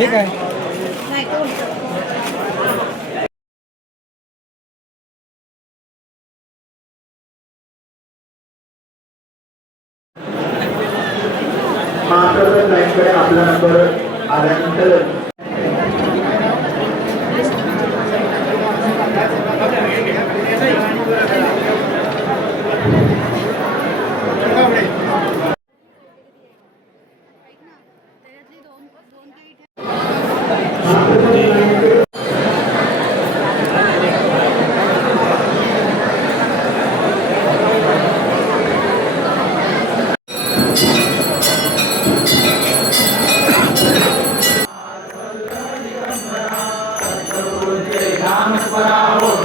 हे काय मार्गदर्शक लाईनकडे आपला नंबर आल्यानंतर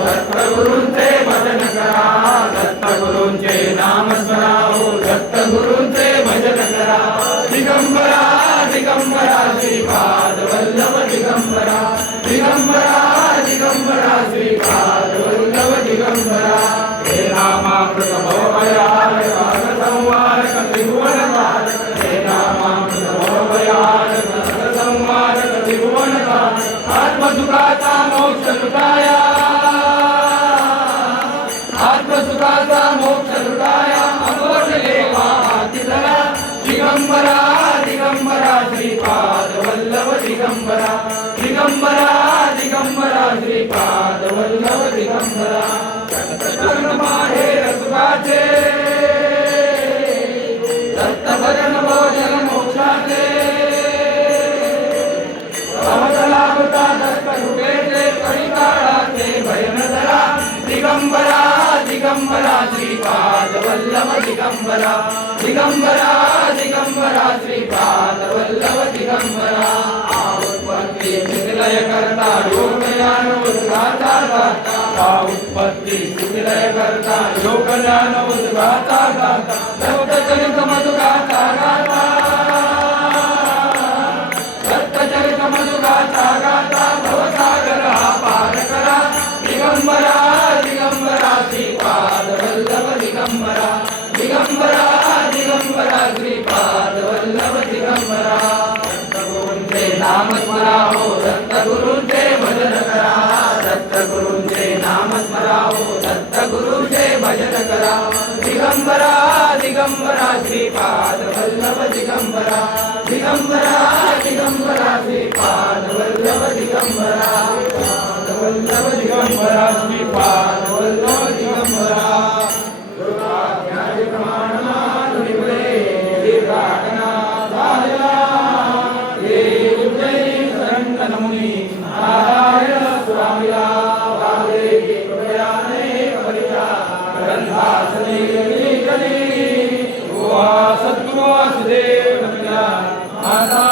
दत्तगुरूंचे भजन करा, दत्तगुरूंचे नाम स्मराओ, दत्तगुरूंचे भजन करा. दिगंबरा दिगंबरा श्रीपाद वल्लभ दिगंबरा, दिगंबरा दिगंबरा श्रीपाद वल्लभ दिगंबरा. हे रामामृत भवभयारक संवारक त्रिभुवनकारक, हे रामामृत भवभयारक संवारक त्रिभुवनकारक. आत्मसुखाचा मोक्ष लुटाया, आत्मसुखाचा मोक्ष लुटाया, अघोष देवा हाती धरा. दिगंबरा दिगंबरा श्रीपाद वल्लभ दिगंबरा, दिगंबरा दिगंबरा श्रीपाद वल्लभ दिगंबरा. दत्तचरण माहेर सुखाचे, दत्तभजन भोजन मोक्षाचे. लाभता दत्त कृपेचे कळीकाळाचे भयन धरा. दिगंबरा दिगंबरा श्रीपाद वल्लभ दिगंबरा, दिगंबरा दिगंबरा श्रीपाद वल्लभ दिगंबरा. उत्पत्ती स्थितिलय करता योगज्ञान उद्गाता गाता, उत्पत्ती स्थितिलय करता योगज्ञान उद्गाता गाता. दत्तचरित मधुगाता गाता, दत्तचरित मधुगाता गाता भवसागर हा पार करा. दिगंबरा दिगंबरा श्रीपाद वल्लभ दिगंबरा, दिगंबरा दिगंबरा श्रीपाद वल्लभ दिगंबरा. दत्तगुरूंचे नाम स्मराओ, दत्तगुरूंचे भजन करा, दत्तगुरूंचे नाम स्मराओ, दत्तगुरूंचे भजन करा. दिगंबरा दिगंबरा श्रीपाद वल्लभ दिगंबरा, दिगंबरा दिगंबरा श्रीपाद वल्लभ दिगंबरा, वल्लभ दिगंबरा श्रीपाद वल्लभ दिगंबरा. मुनी नारायण स्वामीला वाल्मिकी कृपयाने परिचार ग्रंथासने कली सद्गुरू वासुदेव माता